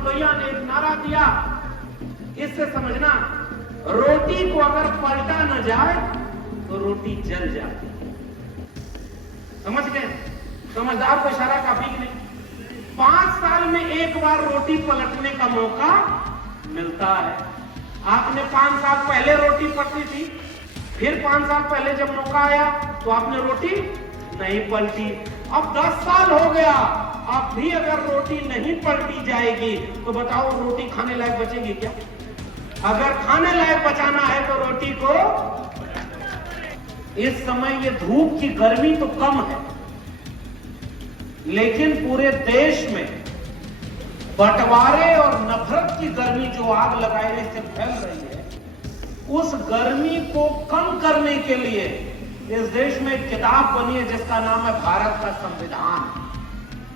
लोहिया ने एक नारा दिया, इससे समझना रोटी को अगर पलटा न जाए तो रोटी जल जाती है। समझ गए? समझदार को इशारा काफी नहीं। 5 साल में एक बार रोटी पलटने का मौका मिलता है। आपने 5 साल पहले रोटी पलटी थी, फिर 5 साल पहले जब मौका आया तो आपने रोटी नहीं पलटी। अब 10 साल हो गया, अब भी अगर रोटी नहीं पलटी जाएगी तो बताओ रोटी खाने लायक बचेगी क्या? अगर खाने लायक बचाना है तो रोटी को, इस समय ये धूप की गर्मी तो कम है, लेकिन पूरे देश में बंटवारे और नफरत की गर्मी जो आग लगाने से फैल रही है, उस गर्मी को कम करने के लिए इस देश में एक किताब बनी है जिसका नाम है भारत का संविधान।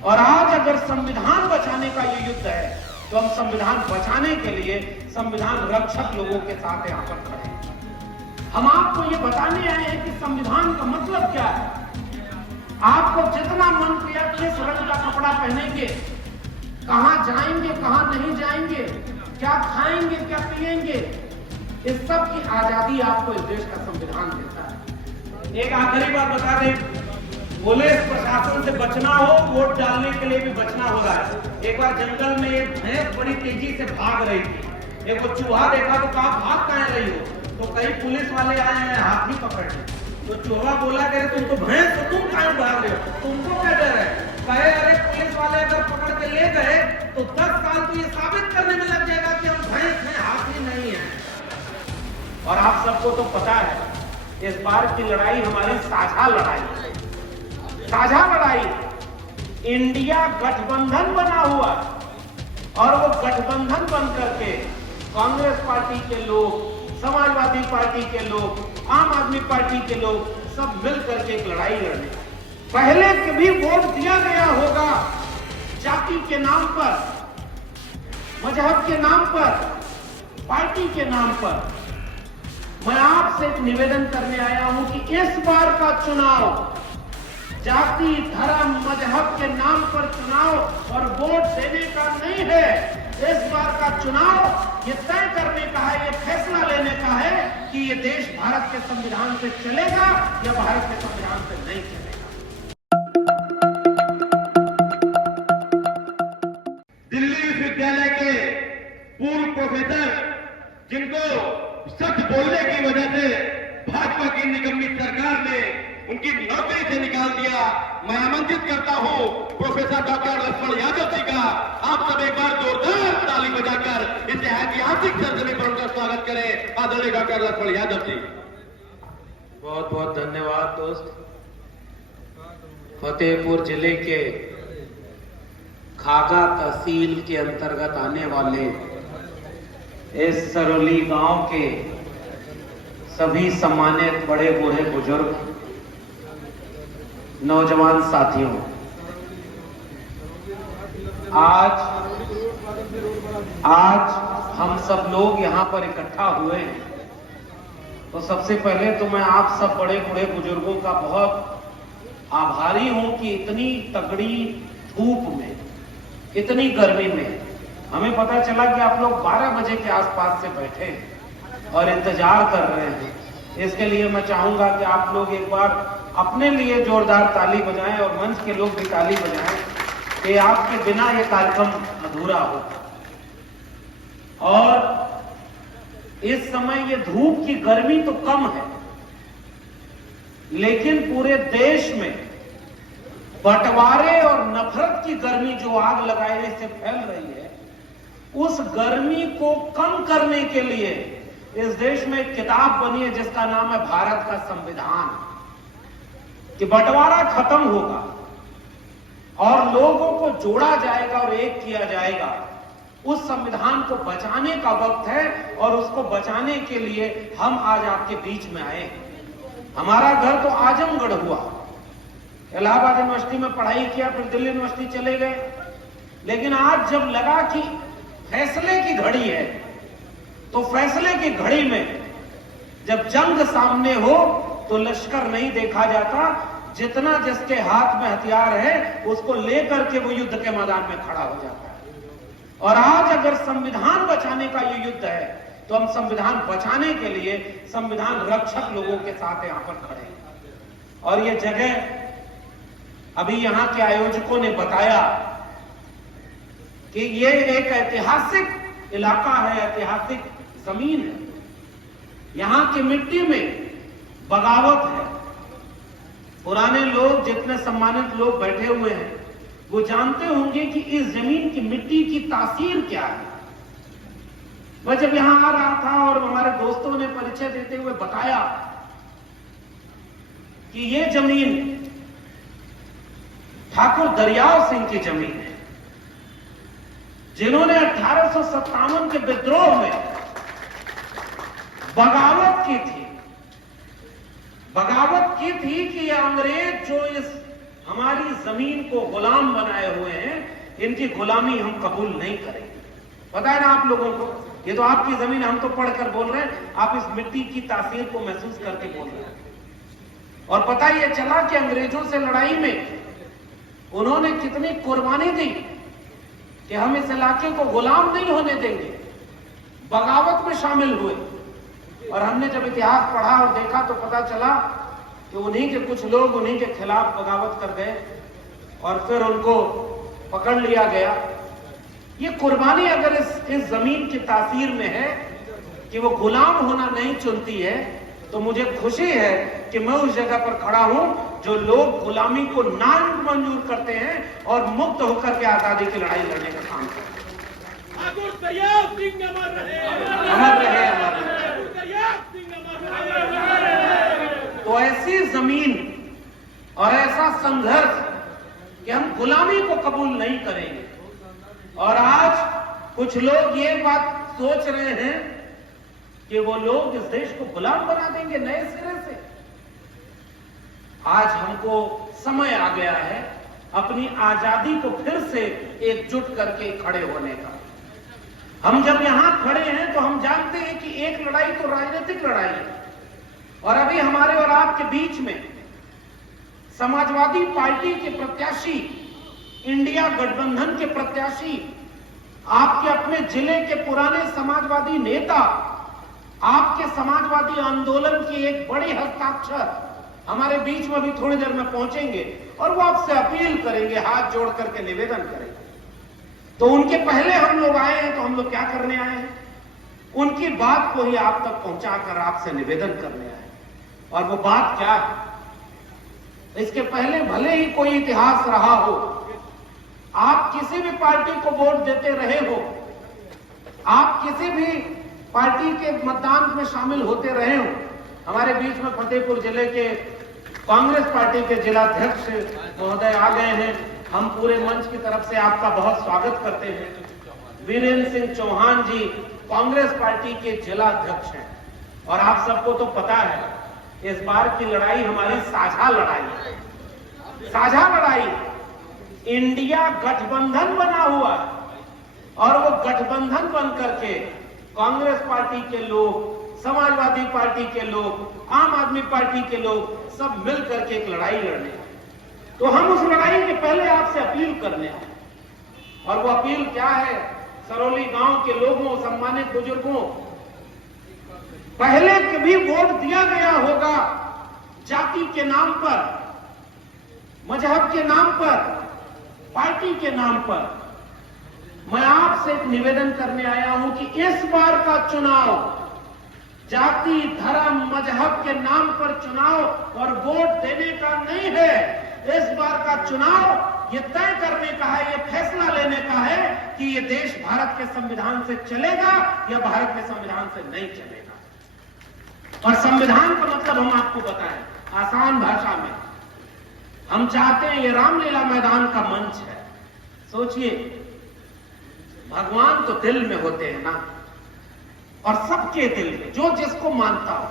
और आज अगर संविधान बचाने का ये युद्ध है तो हम संविधान बचाने के लिए संविधान रक्षक लोगों के साथ यहां पर खड़े हैं। हम आपको ये बताने आए हैं कि संविधान का मतलब क्या है। आपको जितना मन किया किस रंग का कपड़ा पहनेंगे, कहां जाएंगे कहां नहीं जाएंगे, क्या खाएंगे क्या पिएंगे, इस सब की आजादी आपको इस देश का संविधान देता है। एक आखिरी बात बता दें, पुलिस प्रशासन से बचना हो, वोट डालने के लिए भी बचना हो रहा है। एक बार जंगल में एक भैंस बड़ी तेजी से भाग रही थी, एक वो चूहा देखा तो कहा भाग कहां रही हो, तो कई पुलिस वाले आए हैं हाथी पकड़ने। तो चूहा बोला कि तुम तो भैंस हो, तुम कहां भाग रहे हो, तुमको क्या डर है? कहे अरे पुलिस वाले अगर पकड़ के ले गए तो 10 साल तो ये साबित करने में लग जाएगा कि हम भैंस हैं, हाथी नहीं है। और आप सबको तो पता है इस बार की लड़ाई हमारी साझा लड़ाई है, साझा लड़ाई। इंडिया गठबंधन बना हुआ और वो गठबंधन बन करके कांग्रेस पार्टी के लोग, समाजवादी पार्टी के लोग, आम आदमी पार्टी के लोग सब मिल करके एक लड़ाई लड़ने। पहले कभी वोट दिया गया होगा जाति के नाम पर, मजहब के नाम पर, पार्टी के नाम पर। मैं आपसे एक निवेदन करने आया हूं कि इस बार का चुनाव जाति, धर्म, मजहब के नाम पर चुनाव और वोट देने का नहीं है। इस बार का चुनाव ये तय करने का है, ये फैसला लेने का है कि ये देश भारत के संविधान से चलेगा या भारत के संविधान से नहीं चलेगा। दिल्ली विश्वविद्यालय के पूर्व प्रोफेसर जिनको सच बोलने की वजह से भाजपा की निगमित सरकार ने उनकी नौकरी से निकाल दिया, मैं आमंत्रित करता हूं प्रोफेसर डॉक्टर लक्ष्मण यादव जी का। आप सब एक बार जोरदार ताली बजाकर इस ऐतिहासिक सरजमी पर उनका स्वागत करें। आदरणीय डॉक्टर लक्ष्मण यादव जी। बहुत बहुत धन्यवाद दोस्त। फतेहपुर जिले के खागा तहसील के अंतर्गत आने वाले इस सरोली गांव के सभी सम्मानित बड़े बूढ़े बुजुर्ग, नौजवान साथियों, आज हम सब लोग यहाँ पर इकट्ठा हुए हैं, तो सबसे पहले तो मैं आप सब बड़े बूढ़े बुजुर्गों का बहुत आभारी हूं कि इतनी तगड़ी धूप में, इतनी गर्मी में हमें पता चला कि आप लोग 12 बजे के आसपास से बैठे हैं और इंतजार कर रहे हैं। इसके लिए मैं चाहूंगा कि आप लोग एक बार अपने लिए जोरदार ताली बजाएं और मंच के लोग भी ताली बजाएं कि आपके बिना ये कार्यक्रम अधूरा हो। और इस समय ये धूप की गर्मी तो कम है, लेकिन पूरे देश में बंटवारे और नफरत की गर्मी जो आग लगाने से फैल रही है, उस गर्मी को कम करने के लिए इस देश में एक किताब बनी है जिसका नाम है भारत का संविधान। कि बंटवारा खत्म होगा और लोगों को जोड़ा जाएगा और एक किया जाएगा। उस संविधान को बचाने का वक्त है और उसको बचाने के लिए हम आज आपके बीच में आए हैं। हमारा घर तो आजमगढ़ हुआ, इलाहाबाद यूनिवर्सिटी में पढ़ाई किया, फिर दिल्ली यूनिवर्सिटी चले गए, लेकिन आज जब लगा कि फैसले की घड़ी है, तो फैसले की घड़ी में जब जंग सामने हो तो लश्कर नहीं देखा जाता, जितना जिसके हाथ में हथियार है उसको लेकर के वो युद्ध के मैदान में खड़ा हो जाता है। और आज अगर संविधान बचाने का ये युद्ध है तो हम संविधान बचाने के लिए संविधान रक्षक लोगों के साथ यहां पर खड़े हैं। और ये जगह अभी यहां के आयोजकों ने बताया कि ये एक ऐतिहासिक इलाका है, ऐतिहासिक जमीन है। यहां की मिट्टी में बगावत है। पुराने लोग, जितने सम्मानित लोग बैठे हुए हैं, वो जानते होंगे कि इस जमीन की मिट्टी की तासीर क्या है। मैं जब यहां आ रहा था और हमारे दोस्तों ने परिचय देते हुए बताया कि ये जमीन ठाकुर दरियाव सिंह की जमीन है, जिन्होंने 1857 के विद्रोह में बगावत की थी। बगावत की थी कि ये अंग्रेज जो इस हमारी जमीन को गुलाम बनाए हुए हैं, इनकी गुलामी हम कबूल नहीं करेंगे। पता है ना आप लोगों को, ये तो आपकी जमीन, हम तो पढ़कर बोल रहे हैं, आप इस मिट्टी की तासीर को महसूस करके बोल रहे हैं। और पता ये चला कि अंग्रेजों से लड़ाई में उन्होंने कितनी कुर्बानी दी कि हम इस इलाके को गुलाम नहीं होने देंगे। बगावत में शामिल हुए और हमने जब इतिहास पढ़ा और देखा तो पता चला कि उन्हीं के कुछ लोग उन्हीं के खिलाफ बगावत कर गए और फिर उनको पकड़ लिया गया। ये कुर्बानी अगर इस जमीन की तासीर में है कि वो गुलाम होना नहीं चुनती है, तो मुझे खुशी है कि मैं उस जगह पर खड़ा हूं जो लोग गुलामी को नामंजूर करते हैं और मुक्त होकर के आजादी की लड़ाई लड़ने का काम करते हैं। अमर रहे, अमर रहे। तो ऐसी जमीन और ऐसा संघर्ष कि हम गुलामी को कबूल नहीं करेंगे। और आज कुछ लोग ये बात सोच रहे हैं कि वो लोग इस देश को गुलाम बना देंगे नए सिरे से। आज हमको समय आ गया है अपनी आजादी को फिर से एकजुट करके खड़े होने का। हम जब यहां खड़े हैं तो हम जानते हैं कि एक लड़ाई तो राजनीतिक लड़ाई है, और अभी हमारे और आपके बीच में समाजवादी पार्टी के प्रत्याशी, इंडिया गठबंधन के प्रत्याशी, आपके अपने जिले के पुराने समाजवादी नेता, आपके समाजवादी आंदोलन की एक बड़ी हस्ताक्षर हमारे बीच में भी थोड़ी देर में पहुंचेंगे और वो आपसे अपील करेंगे, हाथ जोड़ करके निवेदन करेंगे। तो उनके पहले हम लोग आए हैं, तो हम लोग क्या करने आए हैं? उनकी बात को ही आप तक पहुंचाकर आपसे निवेदन करने आए। और वो बात क्या है? इसके पहले भले ही कोई इतिहास रहा हो, आप किसी भी पार्टी को वोट देते रहे हो, आप किसी भी पार्टी के मतदान में शामिल होते रहे हो। हमारे बीच में फतेहपुर जिले के कांग्रेस पार्टी के जिलाध्यक्ष महोदय आ गए हैं। हम पूरे मंच की तरफ से आपका बहुत स्वागत करते हैं। वीरेंद्र सिंह चौहान जी कांग्रेस पार्टी के जिलाध्यक्ष हैं। और आप सबको तो पता है, इस बार की लड़ाई हमारी साझा लड़ाई है। साझा लड़ाई, इंडिया गठबंधन बना हुआ है, और वो गठबंधन बन करके कांग्रेस पार्टी के लोग, समाजवादी पार्टी के लोग, आम आदमी पार्टी के लोग सब मिल करके एक लड़ाई लड़ने। तो हम उस लड़ाई के पहले आपसे अपील करने आए। और वो अपील क्या है? सरौली गांव के लोगों, सम्मानित बुजुर्गों, पहले कभी वोट दिया गया होगा जाति के नाम पर, मजहब के नाम पर, पार्टी के नाम पर। मैं आपसे एक निवेदन करने आया हूं कि इस बार का चुनाव जाति, धर्म, मजहब के नाम पर चुनाव और वोट देने का नहीं है। इस बार का चुनाव ये तय करने का है, ये फैसला लेने का है कि ये देश भारत के संविधान से चलेगा या भारत के संविधान से नहीं चलेगा। और संविधान का मतलब हम आपको बताएं आसान भाषा में। हम चाहते हैं, ये रामलीला मैदान का मंच है। सोचिए, भगवान तो दिल में होते हैं ना, और सबके दिल में, जो जिसको मानता हो,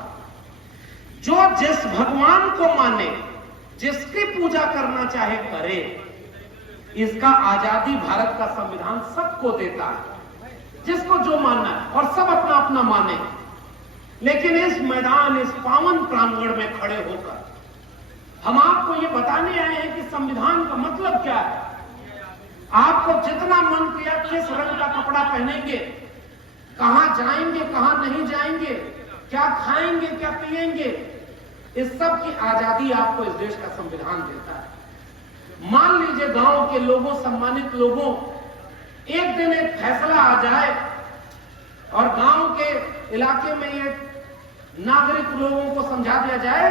जो जिस भगवान को माने, जिसकी पूजा करना चाहे करे। इसका आजादी भारत का संविधान सबको देता है, जिसको जो मानना है, और सब अपना अपना माने। लेकिन इस मैदान, इस पावन प्रांगण में खड़े होकर हम आपको ये बताने आए हैं कि संविधान का मतलब क्या है। आपको जितना मन किया किस रंग का कपड़ा पहनेंगे, कहां जाएंगे, कहां नहीं जाएंगे, क्या खाएंगे, क्या पिएंगे, इस सब की आजादी आपको इस देश का संविधान देता है। मान लीजिए गांव के लोगों, सम्मानित लोगों, एक दिन एक फैसला आ जाए और गांव के इलाके में ये नागरिक लोगों को समझा दिया जाए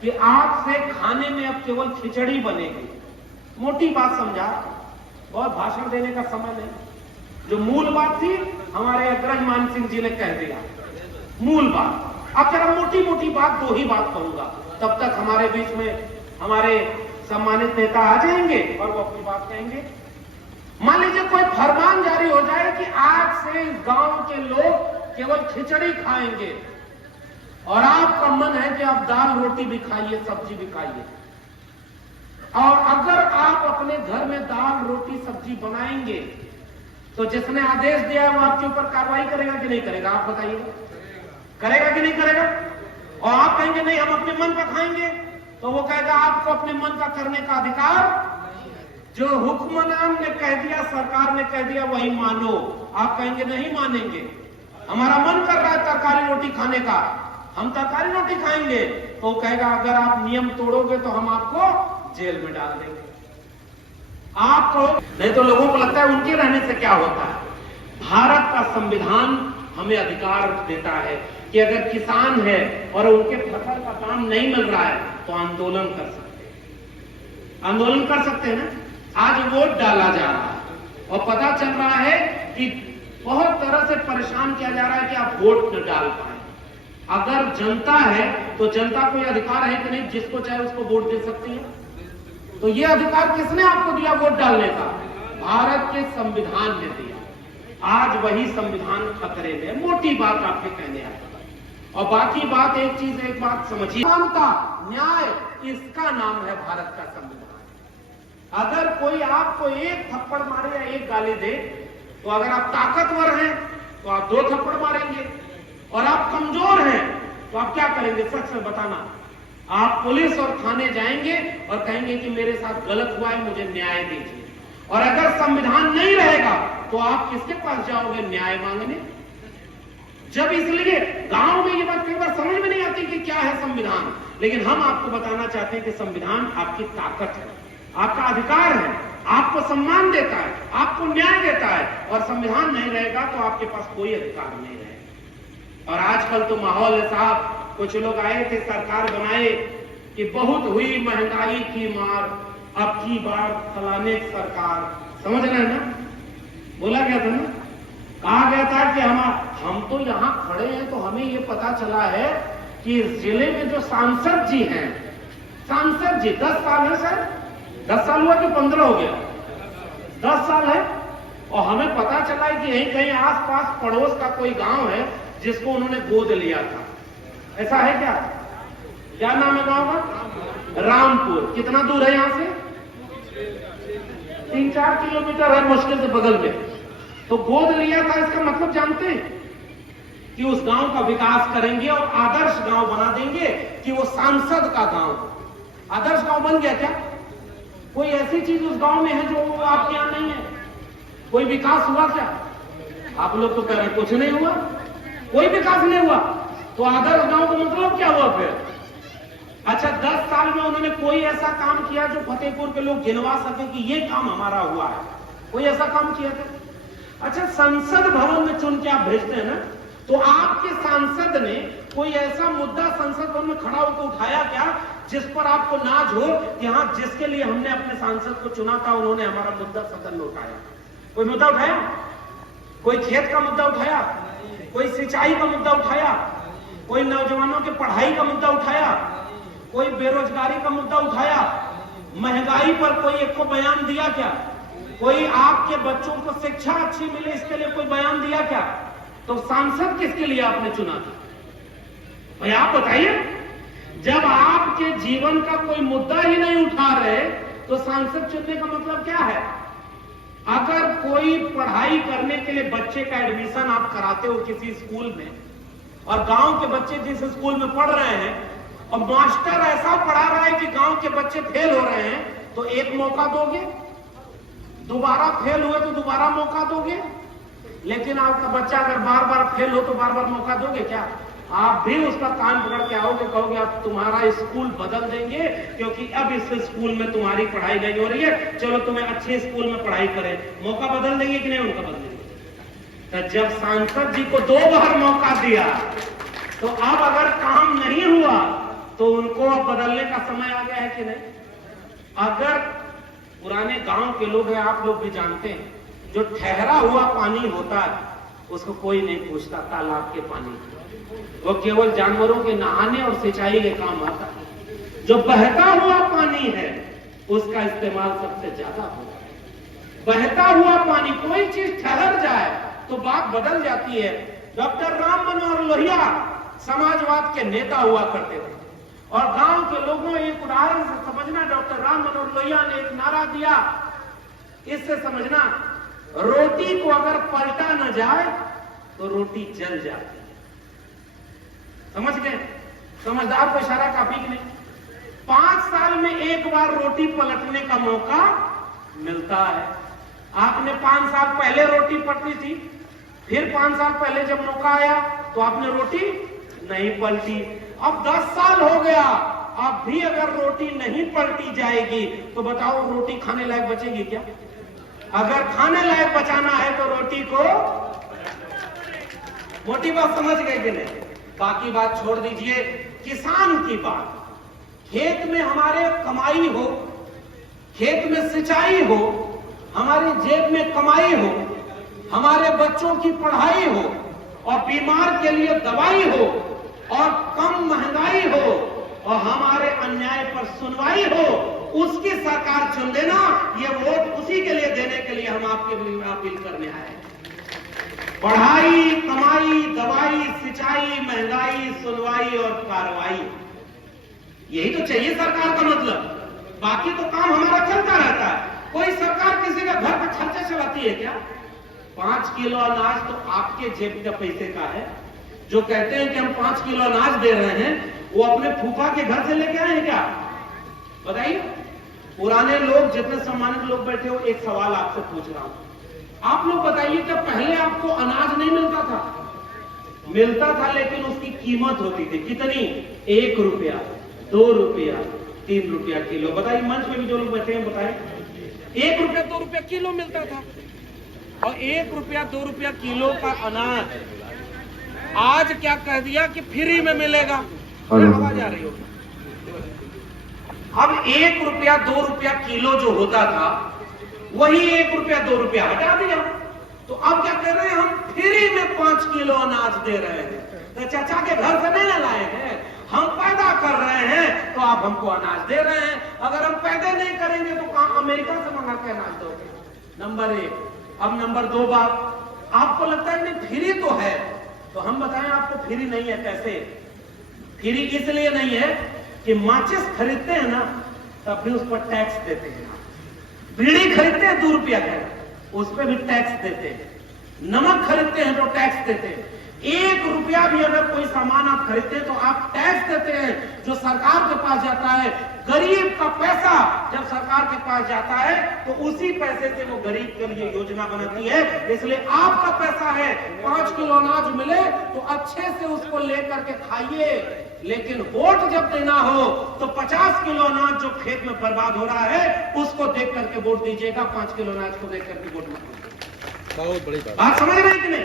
कि आज से खाने में अब केवल खिचड़ी बनेगी। मोटी बात समझा, बहुत भाषण देने का समय नहीं। जो मूल बात थी हमारे अग्रज मान सिंह जी ने कह दिया, मूल बात। अब जरा मोटी मोटी बात, दो ही बात कहूंगा, तब तक हमारे बीच में हमारे सम्मानित नेता आ जाएंगे और वो अपनी बात कहेंगे। मान लीजिए कोई फरमान जारी हो जाए कि आज से इस गांव के लोग केवल खिचड़ी खाएंगे और आपका मन है कि आप दाल रोटी भी खाइए, सब्जी भी खाइए, और अगर आप अपने घर में दाल रोटी सब्जी बनाएंगे तो जिसने आदेश दिया है वो आपके ऊपर कार्रवाई करेगा कि नहीं करेगा? आप बताइए, करेगा कि नहीं करेगा? और आप कहेंगे नहीं हम अपने मन का खाएंगे, तो वो कहेगा आपको अपने मन का करने का अधिकार, जो हुक्मनाम ने कह दिया, सरकार ने कह दिया वही मानो। आप कहेंगे नहीं मानेंगे, हमारा मन कर रहा है तरकारी रोटी खाने का, हम तरकारी रोटी खाएंगे, तो वो कहेगा अगर आप नियम तोड़ोगे तो हम आपको जेल में डाल देंगे। आप कहो नहीं तो लोगों को लगता है उनके रहने से क्या होता है। भारत का संविधान हमें अधिकार देता है कि अगर किसान है और उनके फसल का दाम नहीं मिल रहा है तो आंदोलन कर सकते हैं, आंदोलन कर सकते हैं ना। आज वोट डाला जा रहा है और पता चल रहा है कि बहुत तरह से परेशान किया जा रहा है कि आप वोट न डाल पाए। अगर जनता है तो जनता को यह अधिकार है कि नहीं जिसको चाहे उसको वोट दे सकती है। तो यह अधिकार किसने आपको दिया वोट डालने का? भारत के संविधान ने दिया। आज वही संविधान खतरे में। मोटी बात आपके कहने आया। और बाकी बात एक चीज, एक बात समझिए, समानता, न्याय, इसका नाम है भारत का संविधान। अगर कोई आपको एक थप्पड़ मारे या एक गाली दे, तो अगर आप ताकतवर हैं तो आप 2 थप्पड़ मारेंगे, और आप कमजोर हैं तो आप क्या करेंगे? सच में बताना। आप पुलिस और थाने जाएंगे और कहेंगे कि मेरे साथ गलत हुआ है, मुझे न्याय दीजिए। और अगर संविधान नहीं रहेगा तो आप किसके पास जाओगे? न्याय मांगने। जब इसलिए गांव में ये बात कई बार समझ में नहीं आती कि क्या है संविधान, लेकिन हम आपको बताना चाहते हैं कि संविधान आपकी ताकत है, आपका अधिकार है, आपको सम्मान देता है, आपको न्याय देता है। और संविधान नहीं रहेगा तो आपके पास कोई अधिकार नहीं रहेगा। और आजकल तो माहौल है साहब, कुछ लोग आए थे, सरकार बनाए कि बहुत हुई महंगाई की मार, अब की बार फलाने सरकार, समझ रहे हैं ना? बोला गया था ना, कहा गया था कि हम तो यहां खड़े हैं तो हमें ये पता चला है कि इस जिले में जो सांसद जी हैं, सांसद जी 10 साल है सर, 10 साल हुआ कि 15 हो गया? 10 साल है। और हमें पता चला है कि यहीं कहीं आसपास पड़ोस का कोई गांव है जिसको उन्होंने गोद लिया था। ऐसा है क्या? क्या नाम है गांव का? रामपुर। कितना दूर है यहां से? 3-4 किलोमीटर है मुश्किल से बगल में। तो गोद लिया था, इसका मतलब जानते हैं कि उस गांव का विकास करेंगे और आदर्श गांव बना देंगे कि वो सांसद का गांव। आदर्श गांव बन गया क्या? कोई ऐसी चीज उस गांव में है जो आपके यहां नहीं है? कोई विकास हुआ क्या? आप लोग तो कह रहे कुछ नहीं हुआ, कोई विकास नहीं हुआ। तो आदर्श गांव का मतलब क्या हुआ फिर? अच्छा, 10 साल में उन्होंने कोई ऐसा काम किया जो फतेहपुर के लोग गिनवा सके कि ये काम हमारा हुआ है? कोई ऐसा काम किया था? अच्छा, संसद भवन में चुन के आप भेजते हैं ना, तो आपके सांसद ने कोई ऐसा मुद्दा संसद भवन में खड़ा होकर उठाया क्या जिस पर आपको नाज हो कि हाँ, जिसके लिए हमने अपने सांसद को चुना था उन्होंने हमारा मुद्दा सदन में उठाया? कोई मुद्दा उठाया? कोई खेत का मुद्दा उठाया? कोई सिंचाई का मुद्दा उठाया? कोई नौजवानों के पढ़ाई का मुद्दा उठाया? कोई बेरोजगारी का मुद्दा उठाया? महंगाई पर कोई एक को बयान दिया क्या? कोई आपके बच्चों को शिक्षा अच्छी मिले इसके लिए कोई बयान दिया क्या? तो सांसद किसके लिए आपने चुना था भाई? आप बताइए। जब आपके जीवन का कोई मुद्दा ही नहीं उठा रहे तो सांसद चुनने का मतलब क्या है? अगर कोई पढ़ाई करने के लिए बच्चे का एडमिशन आप कराते हो किसी स्कूल में, और गांव के बच्चे जिस स्कूल में पढ़ रहे हैं और मास्टर ऐसा पढ़ा रहा है कि गांव के बच्चे फेल हो रहे हैं, तो एक मौका दोगे? दोबारा फेल हुए तो दोबारा मौका दोगे, लेकिन आपका बच्चा अगर बार बार फेल हो तो बार बार मौका दोगे क्या? आप भी उसका कान पकड़ के आओगे, कहोगे आप तुम्हारा स्कूल बदल देंगे क्योंकि अब इस स्कूल में तुम्हारी पढ़ाई नहीं हो रही है, चलो तुम्हें अच्छे स्कूल में पढ़ाई करें। मौका बदल देंगे कि नहीं उनका बदलेंगे? तो जब सांसद जी को 2 बार मौका दिया तो अब अगर काम नहीं हुआ तो उनको अब बदलने का समय आ गया है कि नहीं? अगर पुराने गांव के लोग हैं, आप लोग भी जानते हैं, जो ठहरा हुआ पानी होता है उसको कोई नहीं पूछता, तालाब के पानी वो केवल जानवरों के नहाने और सिंचाई के काम आता है। जो बहता हुआ पानी है उसका इस्तेमाल सबसे ज्यादा होता है। बहता हुआ पानी, कोई चीज ठहर जाए तो बात बदल जाती है। डॉक्टर राम मनोहर लोहिया समाजवाद के नेता हुआ करते थे और गांव के लोगों, एक उदाहरण से समझना, डॉक्टर राम मनोहर लोहिया ने एक नारा दिया, इससे समझना, रोटी को अगर पलटा न जाए तो रोटी जल जाती है। समझ गए? समझदार को इशारा काफी कि नहीं? 5 साल में एक बार रोटी पलटने का मौका मिलता है। आपने 5 साल पहले रोटी पलटी थी, फिर 5 साल पहले जब मौका आया तो आपने रोटी नहीं पलटी। अब 10 साल हो गया, अब भी अगर रोटी नहीं पलटी जाएगी तो बताओ रोटी खाने लायक बचेगी क्या? अगर खाने लायक बचाना है तो रोटी को, मोटी बात समझ गए कि नहीं? बाकी बात छोड़ दीजिए, किसान की बात। खेत में हमारे कमाई हो, खेत में सिंचाई हो, हमारी जेब में कमाई हो, हमारे बच्चों की पढ़ाई हो और बीमार के लिए दवाई हो और कम महंगाई हो और हमारे अन्याय पर सुनवाई हो, उसकी सरकार चुन देना। ये वोट उसी के लिए देने के लिए हम आपके लिए अपील करने आए हैं। पढ़ाई, कमाई, दवाई, सिंचाई, महंगाई, सुनवाई और कार्रवाई, यही तो चाहिए सरकार का मतलब। बाकी तो काम हमारा चलता रहता है। कोई सरकार किसी का घर का खर्चा चलाती है क्या? 5 किलो अनाज तो आपके जेब के पैसे का है। जो कहते हैं कि हम 5 किलो अनाज दे रहे हैं, वो अपने फूफा के घर से लेके आए हैं क्या? बताइए। पुराने लोग, जितने सम्मानित लोग बैठे हो, एक सवाल आपसे पूछ रहा हूं, आप लोग बताइए कि पहले आपको अनाज नहीं मिलता था? मिलता था, लेकिन उसकी कीमत होती थी कितनी? 1 रुपया, 2 रुपया, 3 रुपया किलो। बताइए, मंच में भी जो लोग बैठे हैं बताएं। 1 रुपया 2 रुपया किलो मिलता था और 1 रुपया 2 रुपया किलो का अनाज आज क्या कह दिया कि फ्री में मिलेगा। आवाज आ रही होगी। अब 1 रुपया 2 रुपया किलो जो होता था वही 1 रुपया 2 रुपया हटा दिया। तो अब क्या कर रहे हैं? हम फ्री में 5 किलो अनाज दे रहे हैं। तो चाचा के घर से नहीं लाए हैं, हम पैदा कर रहे हैं, तो आप हमको अनाज दे रहे हैं। अगर हम पैदा नहीं करेंगे तो कहां अमेरिका से मंगा के अनाज दोगे? नंबर 1। अब नंबर 2 बात, आपको लगता है नहीं फ्री तो है, तो हम बताएं आपको फ्री नहीं है। कैसे फ्री? इसलिए नहीं है कि माचिस खरीदते हैं ना, तब भी उस पर टैक्स देते हैं। बीड़ी खरीदते हैं 2 रुपया का, उस पर भी टैक्स देते हैं। नमक खरीदते हैं तो टैक्स देते हैं। 1 रुपया भी अगर कोई सामान आप खरीदते हैं तो आप टैक्स देते हैं, जो सरकार के पास जाता है। गरीब का पैसा जब सरकार के पास जाता है तो उसी पैसे से वो गरीब के लिए योजना बनाती है। इसलिए आपका पैसा है, 5 किलो अनाज मिले तो अच्छे से उसको लेकर के खाइए, लेकिन वोट जब देना हो तो 50 किलो अनाज जो खेत में बर्बाद हो रहा है उसको देख करके वोट दीजिएगा, 5 किलो अनाज को देख करके वोट मत दीजिएगा। बहुत बड़ी बात समझ रहे कि नहीं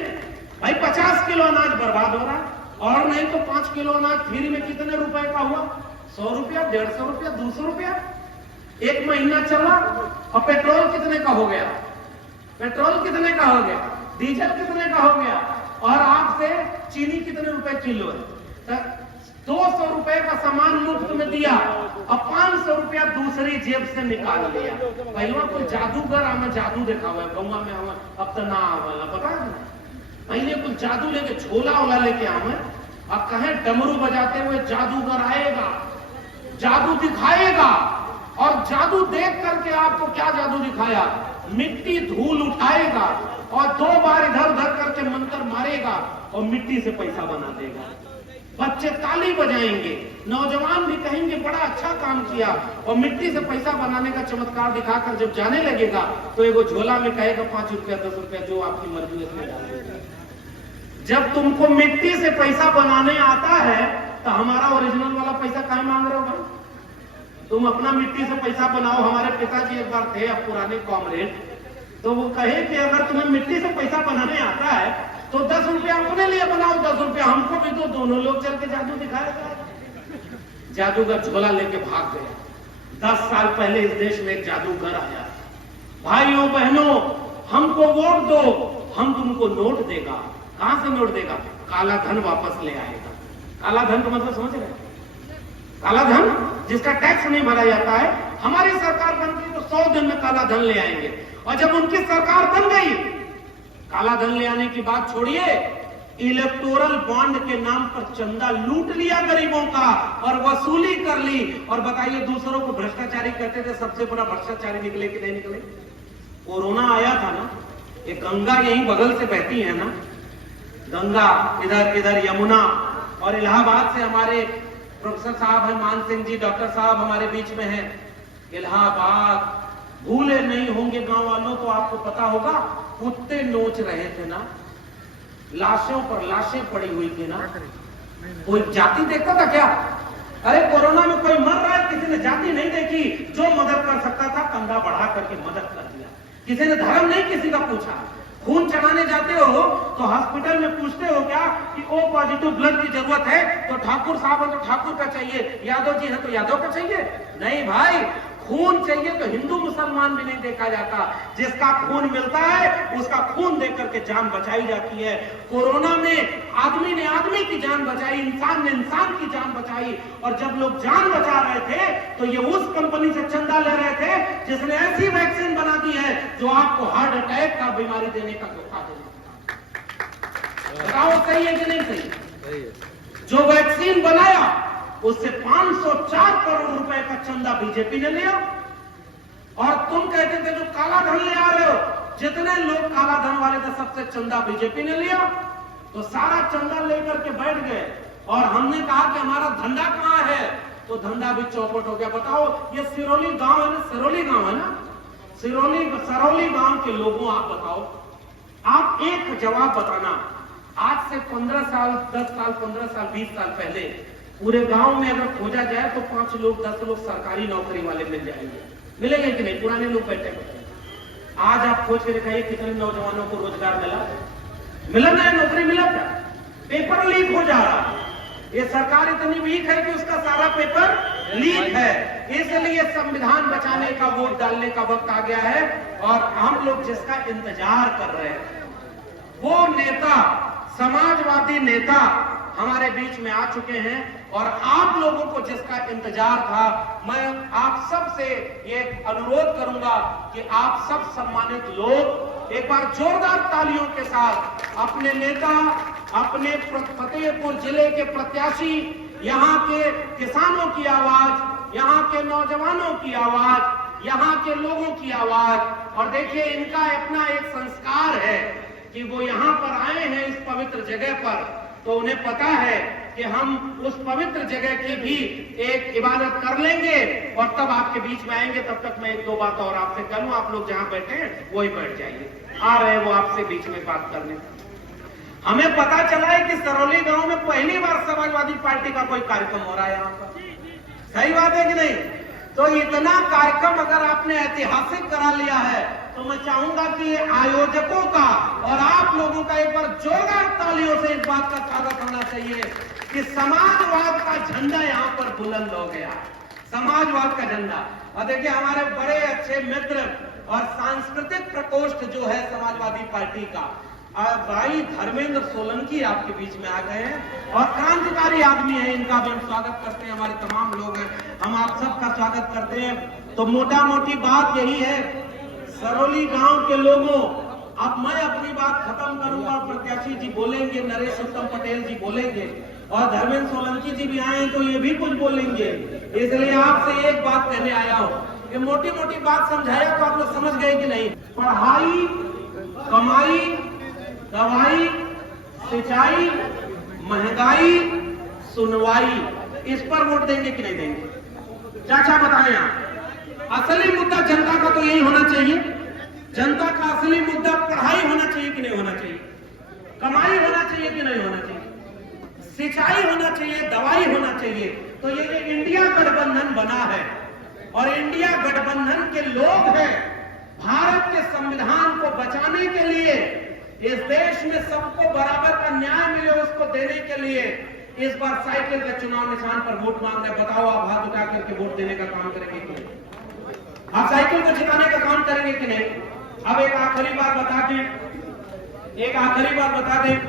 भाई? 50 किलो अनाज बर्बाद हो रहा है, और नहीं तो 5 किलो अनाज फ्री में कितने रुपए का हुआ? 100 रुपया, 150 रुपया, 200 रुपया। 1 महीना चला और पेट्रोल कितने का हो गया? पेट्रोल कितने का हो गया? डीजल कितने का हो गया? और आपसे चीनी कितने रुपए किलो है? 200 रुपए का सामान मुफ्त में दिया और 500 रुपया दूसरी जेब से निकाल लिया। पहले कोई जादूगर हमें जादू देखा हुआ है गौवा में, हमें अब तो ना वाला पता है। पहले कुछ जादू लेके छोला ओला लेके आवे और कहे डमरू बजाते हुए जादूगर आएगा, जादू दिखाएगा। और जादू देख करके आपको क्या जादू दिखाया? मिट्टी धूल उठाएगा और 2 बार इधर उधर करके मंत्र मारेगा और मिट्टी से पैसा बना देगा। बच्चे ताली बजाएंगे, नौजवान भी कहेंगे बड़ा अच्छा काम किया। और मिट्टी से पैसा बनाने का चमत्कार दिखाकर जब जाने लगेगा तो एगो झोला में कहेगा 5 रुपया 10 रुपया जो आपकी मर्जी उसमें डालेगा। जब तुमको मिट्टी से पैसा बनाने आता है तो हमारा ओरिजिनल वाला पैसा काहे मांग रहे हो भाई? तुम अपना मिट्टी से पैसा बनाओ। हमारे पिताजी एक बार थे, अब पुराने कॉमरेड, तो वो कहे कि अगर तुम्हें मिट्टी से पैसा बनाने आता है तो 10 रुपया अपने लिए बनाओ, 10 रुपया हमको भी दो, दोनों लोग चल के जादू दिखाया जाए। जादूगर झोला लेके भाग गया। 10 साल पहले इस देश में एक जादूगर आया, भाइयों बहनों हमको वोट दो, हम तुमको नोट देगा। कहां से नोट देगा? काला धन वापस ले आएगा। काला धन का मतलब समझ रहे? काला धन जिसका टैक्स नहीं भरा जाता है, हमारी सरकार बन गई तो 100 दिन में काला धन ले आएंगे। और जब उनकी सरकार बन गई, काला धन ले आने की बात छोड़िए, इलेक्टोरल बॉन्ड के नाम पर चंदा लूट लिया गरीबों का और वसूली कर ली। और बताइए दूसरों को भ्रष्टाचारी कहते थे, सबसे बड़ा भ्रष्टाचारी निकले कि नहीं निकले? कोरोना आया था ना, ये गंगा यहीं बगल से बहती है ना, गंगा इधर यमुना, और इलाहाबाद से हमारे प्रोफेसर साहब हैं मान सिंह जी, डॉक्टर साहब हमारे बीच में हैं। इलाहाबाद भूले नहीं होंगे गांव वालों, तो आपको पता होगा कुत्ते नोच रहे थे ना, लाशों पर लाशें पड़ी हुई थी ना। कोई जाति देखता था क्या? अरे कोरोना में कोई मर रहा है, किसी ने जाति नहीं देखी, जो मदद कर सकता था कंधा बढ़ा करके मदद कर दिया। किसी ने धर्म नहीं किसी का पूछा। खून चढ़ाने जाते हो तो हॉस्पिटल में पूछते हो क्या कि ओ पॉजिटिव ब्लड की जरूरत है तो ठाकुर साहब है तो ठाकुर का चाहिए, यादव जी है तो यादव का चाहिए? नहीं भाई, खून चाहिए तो हिंदू मुसलमान भी नहीं देखा जाता। जिसका खून मिलता है उसका खून देकर के जान बचाई जाती है। कोरोना में आदमी ने आदमी की जान बचाई, इंसान ने इंसान की जान बचाई। और जब लोग जान बचा रहे थे तो ये उस कंपनी से चंदा ले रहे थे जिसने ऐसी वैक्सीन बना दी है जो आपको हार्ट अटैक का बीमारी देने का धोखा देगा। बताओ सही है कि नहीं सही? जो वैक्सीन बनाया उससे 504 करोड़ रुपए का चंदा बीजेपी ने लिया। और तुम कहते थे जो काला धन ले आ रहे हो, जितने लोग काला धन वाले थे सबसे चंदा बीजेपी ने लिया। तो सारा चंदा लेकर के बैठ गए और हमने कहा कि हमारा धंधा कहां है, तो धंधा भी चौपट हो गया। बताओ, ये सिरोली गांव है ना, सिरोली गांव है ना, सरौली गांव के लोगों, आप बताओ, आप एक जवाब बताना। आज से 15 साल 10 साल 15 साल 20 साल पहले पूरे गांव में अगर खोजा जाए तो 5 लोग 10 लोग सरकारी नौकरी वाले मिल जाएंगे। मिलेंगे कि नहीं? पुराने लोग बैठे बैठे। आज आप खोज के दिखाइए कितने नौजवानों को रोजगार मिला ना, नौकरी मिला क्या? पेपर लीक हो जा रहा। ये सरकार इतनी वीक है कि उसका सारा पेपर लीक है। इसलिए संविधान बचाने का वोट डालने का वक्त आ गया है। और हम लोग जिसका इंतजार कर रहे हैं वो नेता, समाजवादी नेता हमारे बीच में आ चुके हैं। और आप लोगों को जिसका इंतजार था, मैं आप सब से ये अनुरोध करूंगा कि आप सब सम्मानित लोग एक बार जोरदार तालियों के साथ अपने नेता, अपने फतेहपुर जिले के प्रत्याशी, यहाँ के किसानों की आवाज, यहाँ के नौजवानों की आवाज, यहाँ के लोगों की आवाज। और देखिए, इनका अपना एक संस्कार है कि वो यहाँ पर आए हैं इस पवित्र जगह पर, तो उन्हें पता है कि हम उस पवित्र जगह की भी एक इबादत कर लेंगे और तब आपके बीच में आएंगे। तब तक मैं 1-2 बात और आपसे करूं। आप लोग जहां बैठे हैं वही बैठ जाइए। आ रहे वो आपसे बीच में बात करने। हमें पता चला है कि सरौली गांव में पहली बार समाजवादी पार्टी का कोई कार्यक्रम हो रहा है यहाँ पर। सही बात है कि नहीं? तो इतना कार्यक्रम अगर आपने ऐतिहासिक करा लिया है तो मैं चाहूंगा कि आयोजकों का और आप लोगों का एक बार जोरदार तालियों से इस बात का स्वागत होना चाहिए कि समाजवाद का झंडा यहाँ पर बुलंद हो गया। समाजवाद का झंडा। और देखिए, हमारे बड़े अच्छे मित्र और सांस्कृतिक प्रकोष्ठ जो है समाजवादी पार्टी का, भाई धर्मेंद्र सोलंकी आपके बीच में आ गए हैं और क्रांतिकारी आदमी है। इनका भी हम स्वागत करते हैं। हमारे तमाम लोग हैं, हम आप सबका स्वागत करते हैं। तो मोटा मोटी बात यही है, सरौली गांव के लोगों, अब मैं अपनी बात खत्म करूंगा। प्रत्याशी जी बोलेंगे, नरेश उत्तम पटेल जी बोलेंगे और धर्मेंद्र सोलंकी जी भी आए तो ये भी कुछ बोलेंगे। इसलिए आपसे एक बात कहने आया हूं। ये मोटी मोटी बात समझाया तो आप लोग समझ गए कि नहीं? पढ़ाई, कमाई, दवाई, सिंचाई, महंगाई, सुनवाई, इस पर वोट देंगे कि नहीं देंगे? चाचा बताएं आप। असली मुद्दा जनता का तो यही होना चाहिए। जनता का असली मुद्दा पढ़ाई होना चाहिए कि नहीं होना चाहिए? कमाई होना चाहिए कि नहीं होना चाहिए? सिंचाई होना चाहिए, दवाई होना चाहिए। तो ये जो इंडिया गठबंधन बना है और इंडिया गठबंधन के लोग हैं, भारत के संविधान को बचाने के लिए, इस देश में सबको बराबर का न्याय मिले उसको देने के लिए इस बार साइकिल के चुनाव निशान पर वोट मांग रहे। बताओ आप हाथ उठा करके वोट देने का काम करेंगे कि नहीं? आप साइकिल को जिताने का काम करेंगे कि नहीं? अब एक आखिरी बात बता दें,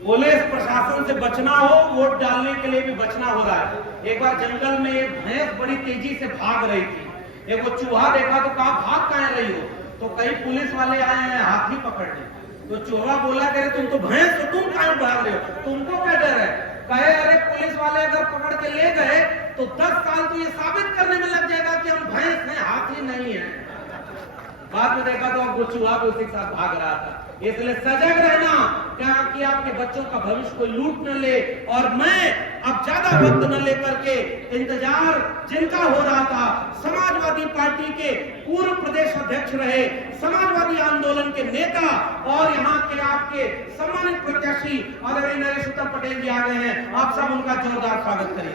पुलिस प्रशासन से बचना हो, वोट डालने के लिए भी बचना हो रहा है। एक बार जंगल में एक भैंस बड़ी तेजी से भाग रही थी, एक वो चूहा देखा तो कहा भाग कहां रही हो? तो कई पुलिस वाले आए हैं हाथी पकड़ने। तो चूहा बोला करे तुम तो भैंस हो, तुम कहां भाग रहे हो, तुमको क्या डर है? कहे अरे पुलिस वाले अगर पकड़ के ले गए तो 10 साल तो ये साबित करने में लग जाएगा कि हम भैंस हैं, हाथी नहीं है। बाद में देखा तो अब वो चूहा भी उसी के साथ भाग रहा था। इसलिए सजग रहना क्या कि आपके बच्चों का भविष्य कोई लूट न ले। और मैं अब ज्यादा वक्त न लेकर के इंतजार जिनका हो रहा था, समाजवादी पार्टी के पूर्व प्रदेश अध्यक्ष रहे, समाजवादी आंदोलन के नेता और यहाँ के आपके सम्मानित प्रत्याशी आदरणीय नरेश उत्तम पटेल जी आ गए हैं। आप सब उनका जोरदार स्वागत करें।